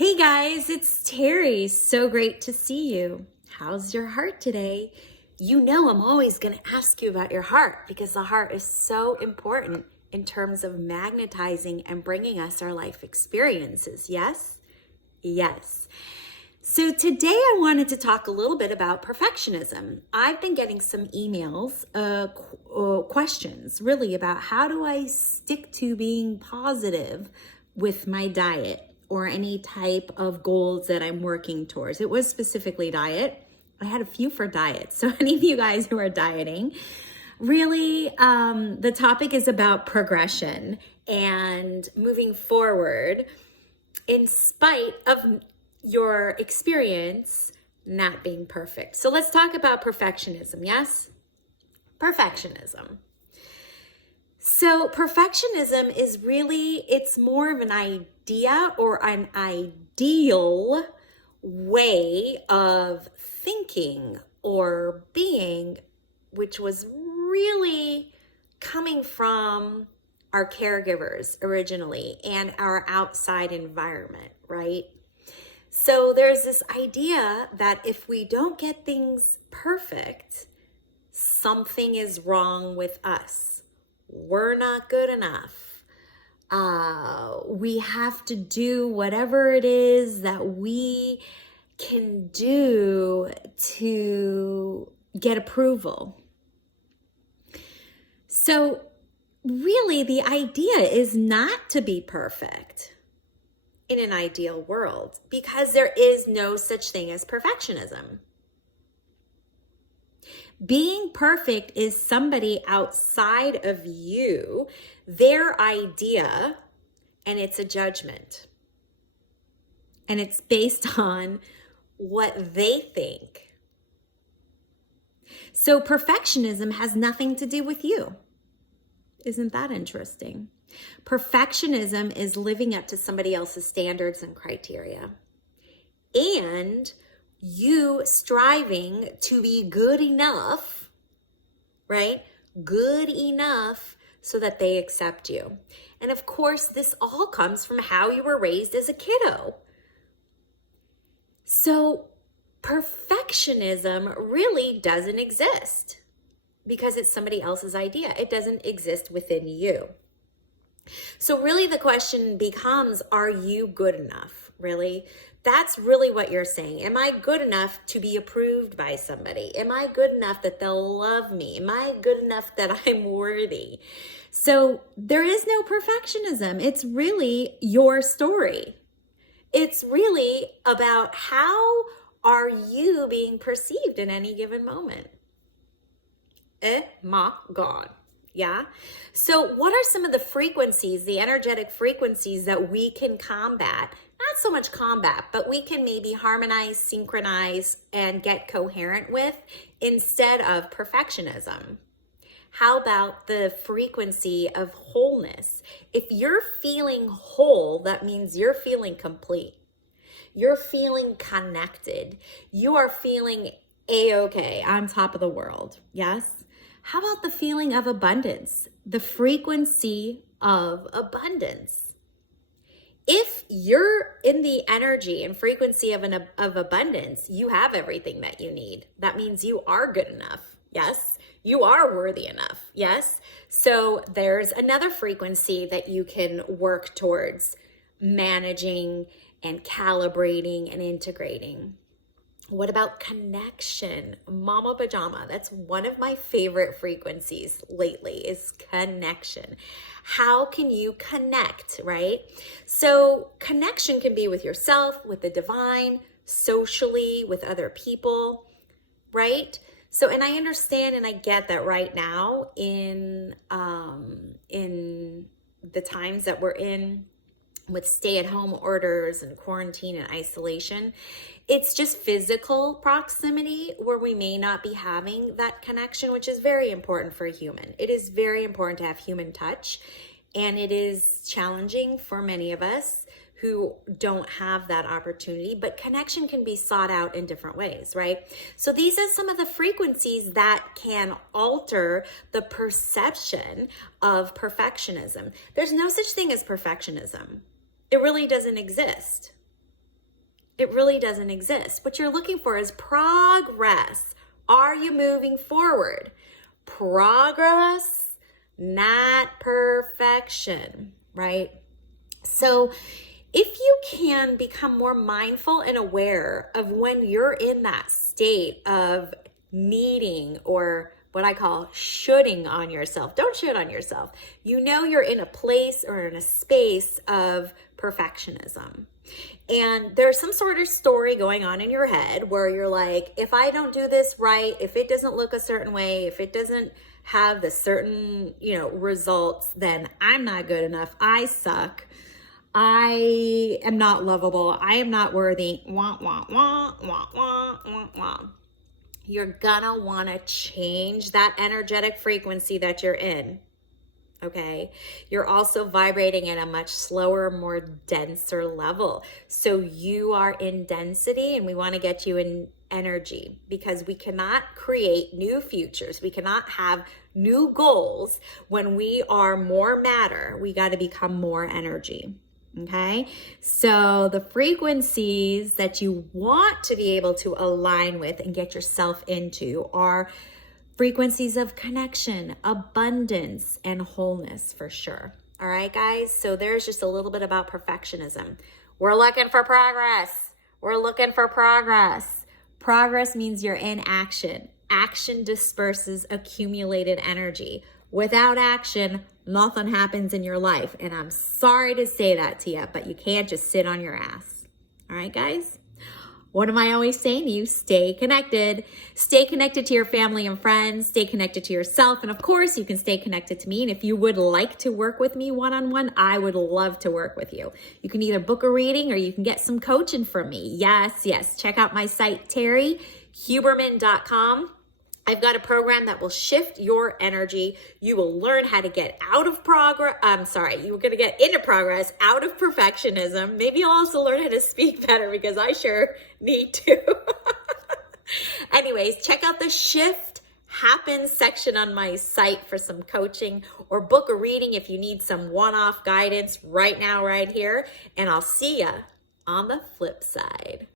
Hey guys, it's Terrie. So great to see you. How's your heart today? You know I'm always going to ask you about your heart because the heart is so important in terms of magnetizing and bringing us our life experiences. Yes? Yes. So today I wanted to talk a little bit about perfectionism. I've been getting some emails, questions really about how do I stick to being positive with my diet or any type of goals that I'm working towards. It was specifically diet. I had a few for diet. So any of you guys who are dieting, really the topic is about progression and moving forward in spite of your experience not being perfect. So let's talk about perfectionism, yes? Perfectionism. So perfectionism is really, it's more of an idea or an ideal way of thinking or being, which was really coming from our caregivers originally and our outside environment, right? So there's this idea that if we don't get things perfect, something is wrong with us. We're not good enough. We have to do whatever it is that we can do to get approval. So really the idea is not to be perfect in an ideal world because there is no such thing as perfectionism. Being perfect is somebody outside of you, their idea, and it's a judgment. And it's based on what they think. So perfectionism has nothing to do with you. Isn't that interesting? Perfectionism is living up to somebody else's standards and criteria. And you striving to be good enough, right? Good enough so that they accept you. And of course, this all comes from how you were raised as a kiddo. So perfectionism really doesn't exist because it's somebody else's idea. It doesn't exist within you. So really the question becomes, are you good enough? Really? That's really what you're saying. Am I good enough to be approved by somebody? Am I good enough that they'll love me? Am I good enough that I'm worthy? So there is no perfectionism. It's really your story. It's really about how are you being perceived in any given moment. My God. Yeah. So what are some of the frequencies, the energetic frequencies that we can combat? Not so much combat, but we can maybe harmonize, synchronize, and get coherent with instead of perfectionism. How about the frequency of wholeness? If you're feeling whole, that means you're feeling complete. You're feeling connected. You are feeling A-okay, on top of the world. Yes? How about the feeling of abundance? The frequency of abundance. If you're in the energy and frequency of abundance, you have everything that you need. That means you are good enough. Yes. You are worthy enough. Yes. So there's another frequency that you can work towards managing and calibrating and integrating. What about connection? Mama pajama. That's one of my favorite frequencies lately is connection. How can you connect, right? So connection can be with yourself, with the divine, socially, with other people, right? So, and I understand and I get that right now in the times that we're in with stay-at-home orders and quarantine and isolation, it's just physical proximity where we may not be having that connection, which is very important for a human. It is very important to have human touch, and it is challenging for many of us who don't have that opportunity, but connection can be sought out in different ways, right? So these are some of the frequencies that can alter the perception of perfectionism. There's no such thing as perfectionism. It really doesn't exist. It really doesn't exist. What you're looking for is progress. Are you moving forward? Progress, not perfection, right? So if you can become more mindful and aware of when you're in that state of needing, or what I call shoulding on yourself. Don't should on yourself. You know you're in a place or in a space of perfectionism. And there's some sort of story going on in your head where you're like, if I don't do this right, if it doesn't look a certain way, if it doesn't have the certain, results, then I'm not good enough. I suck. I am not lovable. I am not worthy. Wah, wah, wah, wah, wah, wah, wah. You're gonna wanna change that energetic frequency that you're in, okay? You're also vibrating at a much slower, more denser level. So you are in density, and we wanna get you in energy, because we cannot create new futures. We cannot have new goals when we are more matter. We gotta become more energy. Okay, so the frequencies that you want to be able to align with and get yourself into are frequencies of connection, abundance, and wholeness for sure. All right, guys, so there's just a little bit about perfectionism. We're looking for progress. We're looking for progress. Progress means you're in action. Action disperses accumulated energy. Without action, nothing happens in your life. And I'm sorry to say that to you, but you can't just sit on your ass. All right, guys? What am I always saying to you? Stay connected. Stay connected to your family and friends. Stay connected to yourself. And of course, you can stay connected to me. And if you would like to work with me one-on-one, I would love to work with you. You can either book a reading or you can get some coaching from me. Yes. Check out my site, Terrie, Huberman.com. I've got a program that will shift your energy. You will learn how to get out of progress. You're going to get into progress, out of perfectionism. Maybe you'll also learn how to speak better, because I sure need to. Anyways, check out the Shift Happens section on my site for some coaching, or book a reading if you need some one-off guidance right now, right here. And I'll see ya on the flip side.